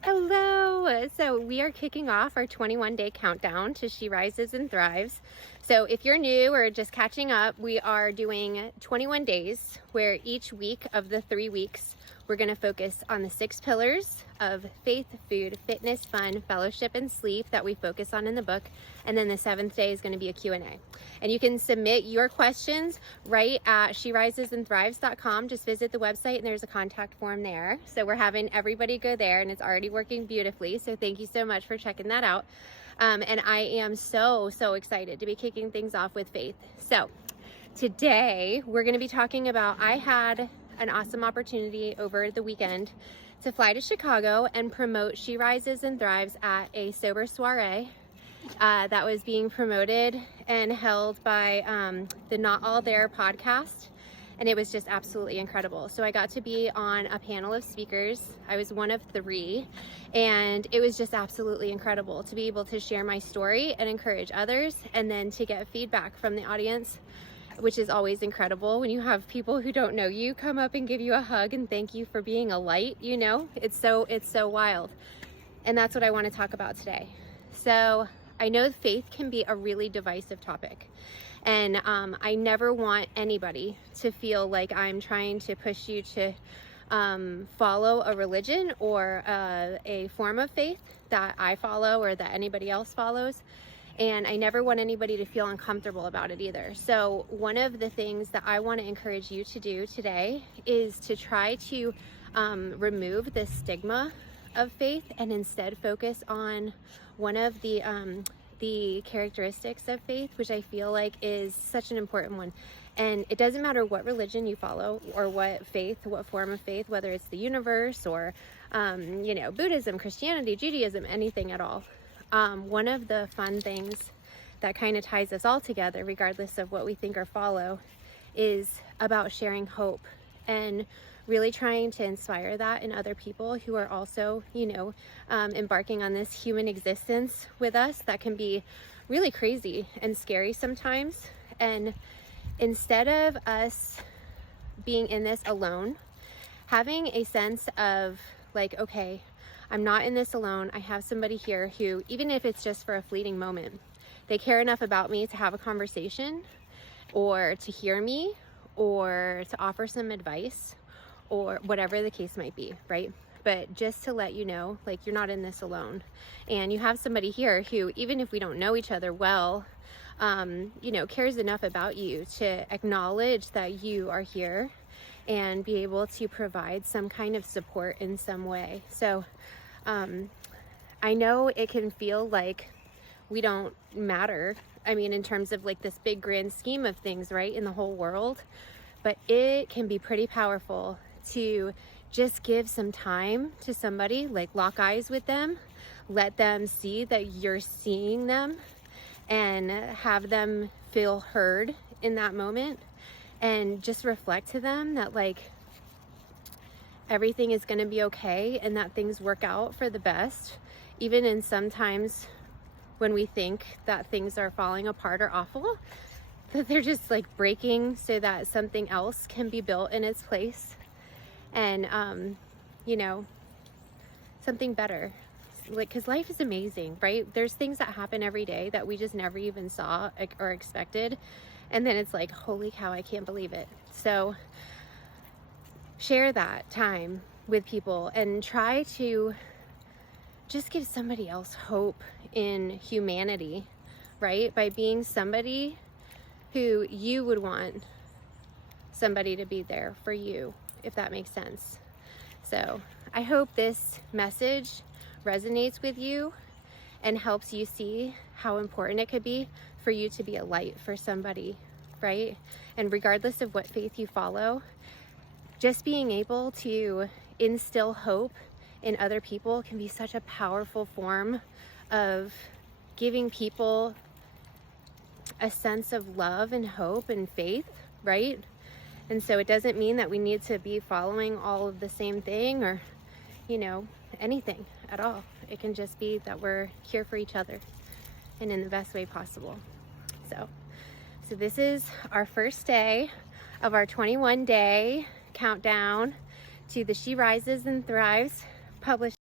Hello! So we are kicking off our 21-day countdown to She Rises and Thrives. So if you're new or just catching up, we are doing 21 days where each week of the 3 weeks, we're going to focus on the 6 pillars of faith, food, fitness, fun, fellowship, and sleep that we focus on in the book. And then the 7th day is going to be a Q&A. And you can submit your questions right at sherisesandthrives.com. Just visit the website and there's a contact form there. So we're having everybody go there and it's already working beautifully. So thank you so much for checking that out. And I am so excited to be kicking things off with faith. So today we're going to be talking about, I had an awesome opportunity over the weekend to fly to Chicago and promote She Rises and Thrives at a sober soiree that was being promoted and held by the Not All There podcast. And it was just absolutely incredible. So I got to be on a panel of speakers. I was one of 3, and it was just absolutely incredible to be able to share my story and encourage others, and then to get feedback from the audience, which is always incredible when you have people who don't know you come up and give you a hug and thank you for being a light. You know, it's so wild. And that's what I want to talk about today. So I know faith can be a really divisive topic. And I never want anybody to feel like I'm trying to push you to follow a religion or a form of faith that I follow or that anybody else follows. And I never want anybody to feel uncomfortable about it either. So one of the things that I want to encourage you to do today is to try to remove the stigma of faith and instead focus on one of the characteristics of faith, which I feel like is such an important one. And it doesn't matter what religion you follow or what faith, what form of faith, whether it's the universe or, Buddhism, Christianity, Judaism, anything at all. One of the fun things that kind of ties us all together, regardless of what we think or follow, is about sharing hope and really trying to inspire that in other people who are also, embarking on this human existence with us that can be really crazy and scary sometimes. And instead of us being in this alone, having a sense of like, okay, I'm not in this alone. I have somebody here who, even if it's just for a fleeting moment, they care enough about me to have a conversation or to hear me or to offer some advice or whatever the case might be, right? But just to let you know, like, you're not in this alone. And you have somebody here who, even if we don't know each other well, cares enough about you to acknowledge that you are here and be able to provide some kind of support in some way. So I know it can feel like we don't matter. I mean, in terms of like this big grand scheme of things, right, in the whole world, but it can be pretty powerful to just give some time to somebody, like lock eyes with them, let them see that you're seeing them, and have them feel heard in that moment, and just reflect to them that like everything is going to be okay and that things work out for the best, even in sometimes when we think that things are falling apart or awful, that they're just like breaking so that something else can be built in its place. And something better, like, because life is amazing, right? There's things that happen every day that we just never even saw or expected, and then it's like, holy cow, I can't believe it. So share that time with people and try to just give somebody else hope in humanity, right? By being somebody who you would want somebody to be there for you, if that makes sense. So I hope this message resonates with you and helps you see how important it could be for you to be a light for somebody, right? And regardless of what faith you follow, just being able to instill hope in other people can be such a powerful form of giving people a sense of love and hope and faith, right? And so it doesn't mean that we need to be following all of the same thing or, anything at all. It can just be that we're here for each other and in the best way possible. So this is our first day of our 21-day countdown to the She Rises and Thrives published